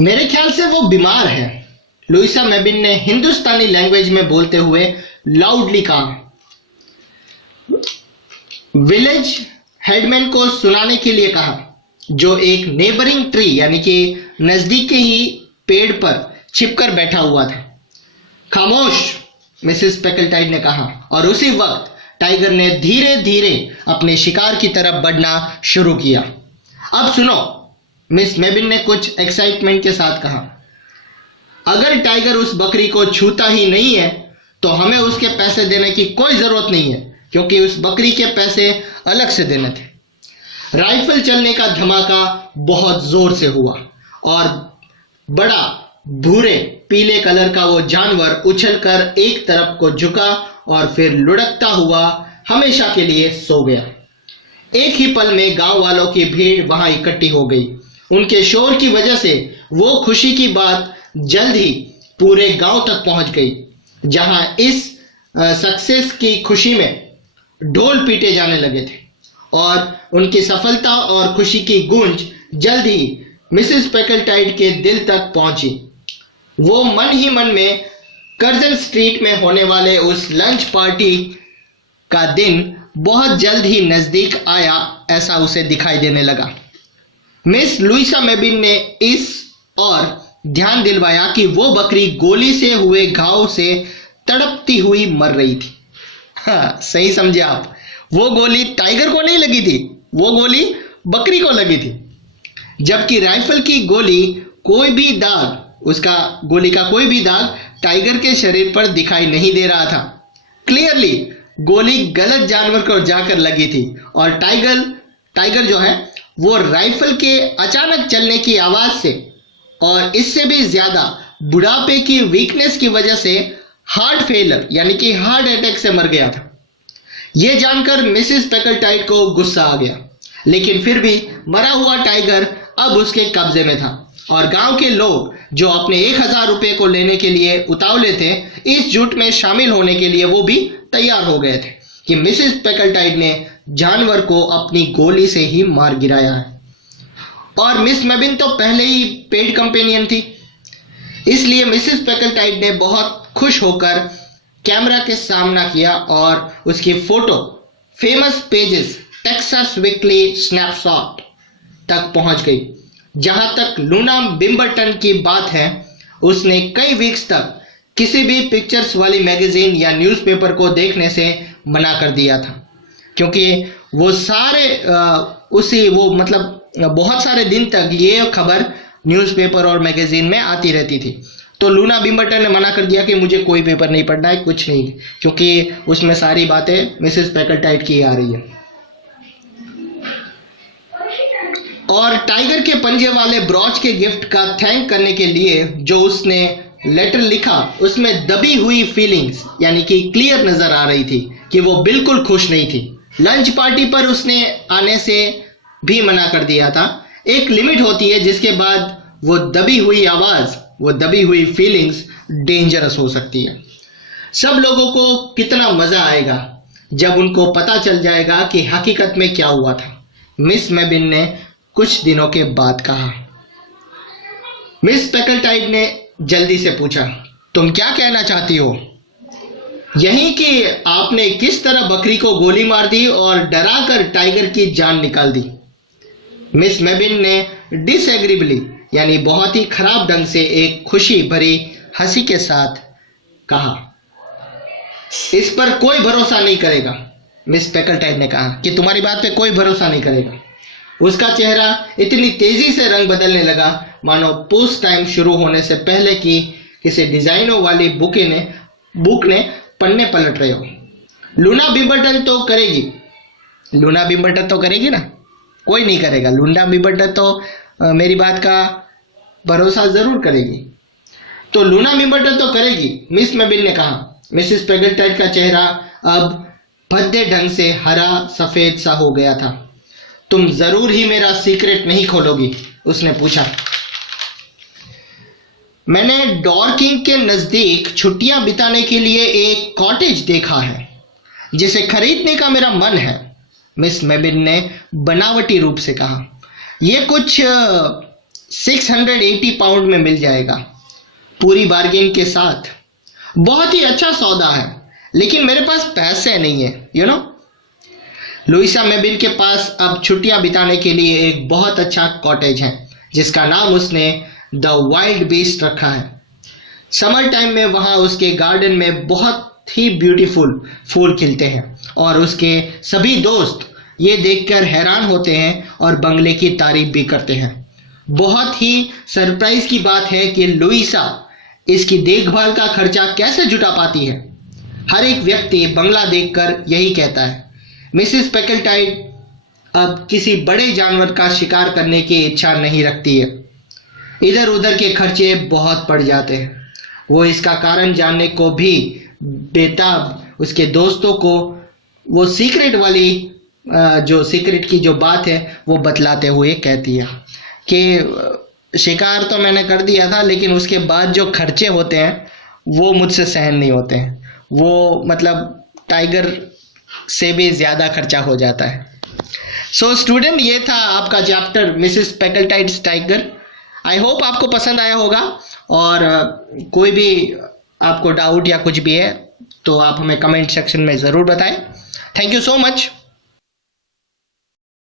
मेरे ख्याल से वो बीमार है, लुइसा मेबिन ने हिंदुस्तानी लैंग्वेज में बोलते हुए लाउडली कहा। विलेज हेडमैन को सुनाने के लिए कहा, जो एक नेबरिंग ट्री यानी कि नजदीक के ही पेड़ पर छिपकर बैठा हुआ था। खामोश, मिसेस पेकलटाइड ने कहा, और उसी वक्त टाइगर ने धीरे धीरे अपने शिकार की तरफ बढ़ना शुरू किया। अब सुनो, मिस मेबिन ने कुछ एक्साइटमेंट के साथ कहा, अगर टाइगर उस बकरी को छूता ही नहीं है तो हमें उसके पैसे देने की कोई जरूरत नहीं है, क्योंकि उस बकरी के पैसे अलग से देने थे। राइफल चलने का धमाका बहुत जोर से हुआ और बड़ा भूरे पीले कलर का वो जानवर उछलकर एक तरफ को झुका और फिर लुढ़कता हुआ हमेशा के लिए सो गया। एक ही पल में गांव वालों की भीड़ वहां इकट्ठी हो गई। उनके शोर की वजह से वो खुशी की बात जल्द ही पूरे गांव तक पहुंच गई, जहां इस सक्सेस की खुशी में ढोल पीटे जाने लगे थे और उनकी सफलता और खुशी की गूंज जल्द ही मिसेस पेकलटाइड के दिल तक पहुंची। वो मन ही मन में कर्जन स्ट्रीट में होने वाले उस लंच पार्टी का दिन बहुत जल्द ही नजदीक आया, ऐसा उसे दिखाई देने लगा। मिस लुइसा मेबिन ने इस और ध्यान दिलवाया कि वो बकरी गोली से हुए घाव से तड़पती हुई मर रही थी। हाँ, सही समझे आप, वो गोली टाइगर को नहीं लगी थी, वो गोली बकरी को लगी थी। जबकि राइफल की गोली कोई भी दाग, उसका गोली का कोई भी दाग टाइगर के शरीर पर दिखाई नहीं दे रहा था। क्लियरली गोली गलत जानवर को जाकर लगी थी और टाइगर जो है वो राइफल के अचानक चलने की आवाज से और इससे भी ज्यादा बुढ़ापे की वीकनेस की वजह से हार्ट फेलियर यानी कि हार्ट अटैक से मर गया था। यह जानकर मिसेस पेकलटाइड को गुस्सा आ गया, लेकिन फिर भी मरा हुआ टाइगर अब उसके कब्जे में था और गांव के लोग जो अपने 1000 रुपए को लेने के लिए उतावले थे, इस जुट में शामिल होने के लिए वो भी तैयार हो गए थे कि मिसेस पेकलटाइड ने जानवर को अपनी गोली से ही मार गिराया है। और मिस मेबिन तो पहले ही पेड कंपेनियन थी, इसलिए मिसेस पेकलटाइड ने बहुत खुश होकर कैमरा के सामना किया और उसकी photo famous pages Texas weekly snapshot तक पहुंच गई। जहां तक लूना बिम्बर्टन की बात है, उसने कई वीक्स तक किसी भी पिक्चर्स वाली मैगजीन या न्यूज़पेपर को देखने से मना कर दिया था, क्योंकि वो बहुत सारे दिन तक ये खबर न्यूज़पेपर और मैगजीन में आती रहती थी। तो लूना बिम्बर्टन ने मना कर दिया कि मुझे कोई पेपर नहीं पढ़ना है, कुछ नहीं, क्योंकि उसमें सारी बातें मिसेस पेकलटाइड की आ रही है। और टाइगर के पंजे वाले ब्रॉच के गिफ्ट का थैंक करने के लिए जो उसने लेटर लिखा, उसमें दबी हुई फीलिंग्स यानी कि क्लियर नजर आ रही थी कि वो बिल्कुल खुश नहीं थी। लंच पार्टी पर उसने आने से भी मना कर दिया था। एक लिमिट होती है जिसके बाद वो दबी हुई आवाज, वो दबी हुई फीलिंग्स डेंजरस हो सकती है। सब लोगों को कितना मजा आएगा जब उनको पता चल जाएगा कि हकीकत में क्या हुआ था, मिस मेबिन ने कुछ दिनों के बाद कहा। मिस पेकलटाइड ने जल्दी से पूछा, तुम क्या कहना चाहती हो? यही कि आपने किस तरह बकरी को गोली मार दी और डराकर टाइगर की जान निकाल दी। मिस मेबिन ने डिसएग्रीबली यानी बहुत ही खराब ढंग से एक खुशी भरी हंसी के साथ कहा। इस पर कोई भरोसा नहीं करेगा। मिस पेकलटाइड ने कहा कि तुम्हारी बात पे कोई भरोसा नहीं करेगा। उसका चेहरा इतनी तेजी से रंग बदलने लगा मानो पोस्ट टाइम शुरू होने से पहले की किसी डिजाइनों वाली बुक ने पन्ने पलट रहे हो। लूना बिम्बर्टन तो करेगी, लूना बिम्बर्टन तो करेगी ना, कोई नहीं करेगा। लूना बिम्बर्टन तो मेरी बात का भरोसा जरूर करेगी। तो लूना बिम्बर्टन तो करेगी, मिस मेबिन ने कहा। मिसेस पेकलटाइड का चेहरा अब भद्दे ढंग से हरा सफेद सा हो गया था। तुम जरूर ही मेरा सीक्रेट नहीं खोलोगी? उसने पूछा। मैंने डॉर्किंग के नजदीक छुट्टियां बिताने के लिए एक कॉटेज देखा है जिसे खरीदने का मेरा मन है, मिस मेबिन ने बनावटी रूप से कहा। यह कुछ 680 पाउंड में मिल जाएगा, पूरी बार्गेन के साथ। बहुत ही अच्छा सौदा है, लेकिन मेरे पास पैसे नहीं है, लुइसा मेबिन के पास अब छुट्टियां बिताने के लिए एक बहुत अच्छा कॉटेज है, जिसका नाम उसने द वाइल्ड बीस्ट रखा है। समर टाइम में वहां उसके गार्डन में बहुत ही ब्यूटीफुल फूल खिलते हैं और उसके सभी दोस्त ये देखकर हैरान होते हैं और बंगले की तारीफ भी करते हैं। बहुत ही सरप्राइज की बात है कि लुइसा इसकी देखभाल का खर्चा कैसे जुटा पाती है। हर एक व्यक्ति बंगला देखकर यही कहता है। मिसेस पेकल्टाइड अब किसी बड़े जानवर का शिकार करने की इच्छा नहीं रखती है। इधर उधर के खर्चे बहुत बढ़ जाते हैं। वो इसका कारण जानने को भी बेताब उसके दोस्तों को वो सीक्रेट वाली जो सीक्रेट की जो बात है वो बतलाते हुए कहती है कि शिकार तो मैंने कर दिया था, लेकिन उसके बाद जो खर्चे होते हैं वो मुझसे सहन नहीं होते हैं। वो मतलब टाइगर से भी ज़्यादा खर्चा हो जाता है। सो स्टूडेंट, ये था आपका chapter Mrs Packletide's tiger. I hope आपको पसंद आया होगा, और कोई भी आपको डाउट या कुछ भी है तो आप हमें कमेंट सेक्शन में ज़रूर बताएं। Thank you so much.